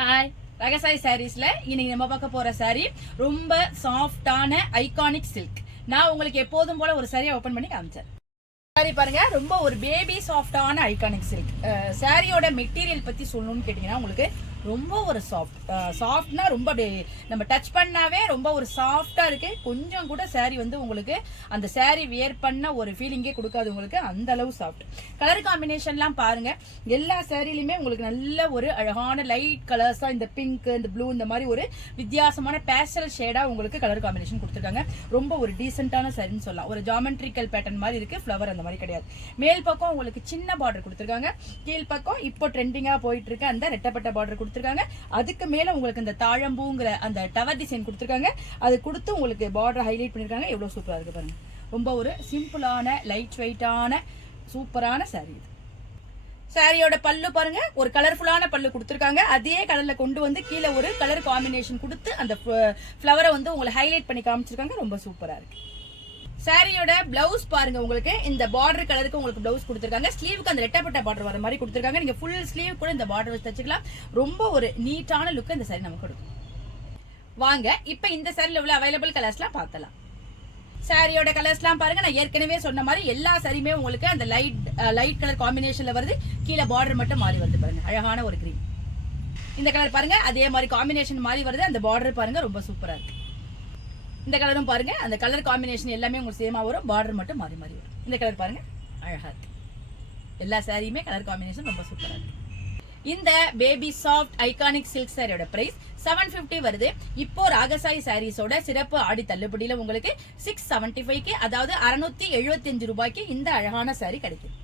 Hi, ரகசாய் சாரீஸ்ல இன்னைக்கு நம்ம பார்க்க போற சாரி ரொம்ப சாஃப்டான ஐகானிக் சில்க். நான் உங்களுக்கு எப்போதும் போல ஒரு சாரியை ஓபன் பண்ணி காமிச்சேன். சாரி பாருங்க, ரொம்ப ஒரு பேபி சாஃப்டான ஐகானிக் சில்க். சாரியோட மெட்டீரியல் பத்தி சொல்லணும்னு கேட்டீங்கன்னா உங்களுக்கு ரொம்ப ஒரு சாஃப்ட்னா ரொம்ப அப்படியே நம்ம டச் பண்ணாவே ரொம்ப ஒரு சாஃப்டா இருக்கு. கொஞ்சம் கூட சாரி வந்து உங்களுக்கு அந்த சாரி வியர் பண்ண ஒரு ஃபீலிங்கே கொடுக்காது உங்களுக்கு, அந்த அளவு சாஃப்ட். கலர் காம்பினேஷன்லாம் பாருங்க, எல்லா சாரிலுமே உங்களுக்கு நல்ல ஒரு அழகான லைட் கலர்ஸா இந்த பிங்க், இந்த ப்ளூ, இந்த மாதிரி ஒரு வித்தியாசமான பேஸ்டல் ஷேடா உங்களுக்கு கலர் காம்பினேஷன் கொடுத்துருக்காங்க. ரொம்ப ஒரு டீசென்டான சாரின்னு சொல்லலாம். ஒரு ஜாமெட்ரிக்கல் பேட்டர்ன் மாதிரி இருக்கு, ஃப்ளவர் அந்த மாதிரி கிடையாது. மேல் பக்கம் உங்களுக்கு சின்ன பார்டர் கொடுத்துருக்காங்க, கீழ் பக்கம் இப்போ ட்ரெண்டிங்கா போயிட்டு இருக்கு அந்த ரெட்டப்பட்ட பார்டர் கொடுத்துருக்காங்க. அதுக்கு மேல உங்களுக்கு இந்த தாழம்பூங்கிற அந்த டவர் டிசைன் கொடுத்துருக்காங்க. அது கொடுத்து உங்களுக்கு பார்டர் ஹைலைட் பண்ணிருக்காங்க. எவ்வளவு சூப்பரா இருக்கு பாருங்க. ரொம்ப ஒரு சிம்பிளான லைட் வெயிட்டான சூப்பரான சாரி இது. சாரியோட பல்லு பாருங்க, ஒரு கலர்ஃபுல்லான பல்லு கொடுத்துருக்காங்க. அதே கலர்ல கொண்டு வந்து கீழே ஒரு கலர் காம்பினேஷன் கொடுத்து அந்த ஃப்ளவரை வந்து உங்களை ஹைலைட் பண்ணி காமிச்சிருக்காங்க. ரொம்ப சூப்பரா இருக்கு. சாரியோட பிளவுஸ் பாருங்க, உங்களுக்கு இந்த பார்டர் கலருக்கு உங்களுக்கு பிளவுஸ் கொடுத்துருக்காங்க. ஸ்லீவுக்கு அந்த ரெட்டப்பட்ட பார்டர் வர மாதிரி கொடுத்துருக்காங்க. நீங்க ஃபுல் ஸ்லீவ் கூட இந்த பார்டர் வச்சு தச்சுக்கலாம். ரொம்ப ஒரு நீட்டான லுக் இந்த சாரி நமக்கு கொடுக்கும். வாங்க இப்ப இந்த சாரில உள்ள அவைலபிள் கலர்ஸ்லாம் பார்த்தலாம். சாரியோட கலர்ஸ்லாம் பாருங்க, நான் ஏற்கனவே சொன்ன மாதிரி எல்லா சாரியுமே உங்களுக்கு அந்த லைட் கலர் காம்பினேஷன்ல வருது. கீழே பார்டர் மட்டும் மாறி வருது பாருங்க, அழகான ஒரு கிரீன். இந்த கலர் பாருங்க, அதே மாதிரி காம்பினேஷன் மாறி வருது. அந்த பார்டர் பாருங்க ரொம்ப சூப்பரா இருக்கு. இந்த கலரும் பாருங்க, அந்த கலர் காம்பினேஷன் எல்லாமே உங்களுக்கு சேமா வரும், பார்டர் மட்டும் மாறி மாறி வரும். இந்த கலர் பாருங்க அழகா இருக்கு. எல்லா சாரியுமே கலர் காம்பினேஷன் ரொம்ப சூப்பரா இருக்கு. இந்த பேபி சாஃப்ட் ஐகானிக் சில்க் சாரியோட பிரைஸ் 750 வருது. இப்போ ராகசாய் சாரீஸோட சிறப்பு ஆடி தள்ளுபடியில உங்களுக்கு 675க்கு, அதாவது 675 ரூபாய்க்கு இந்த அழகான சாரி கிடைக்கும்.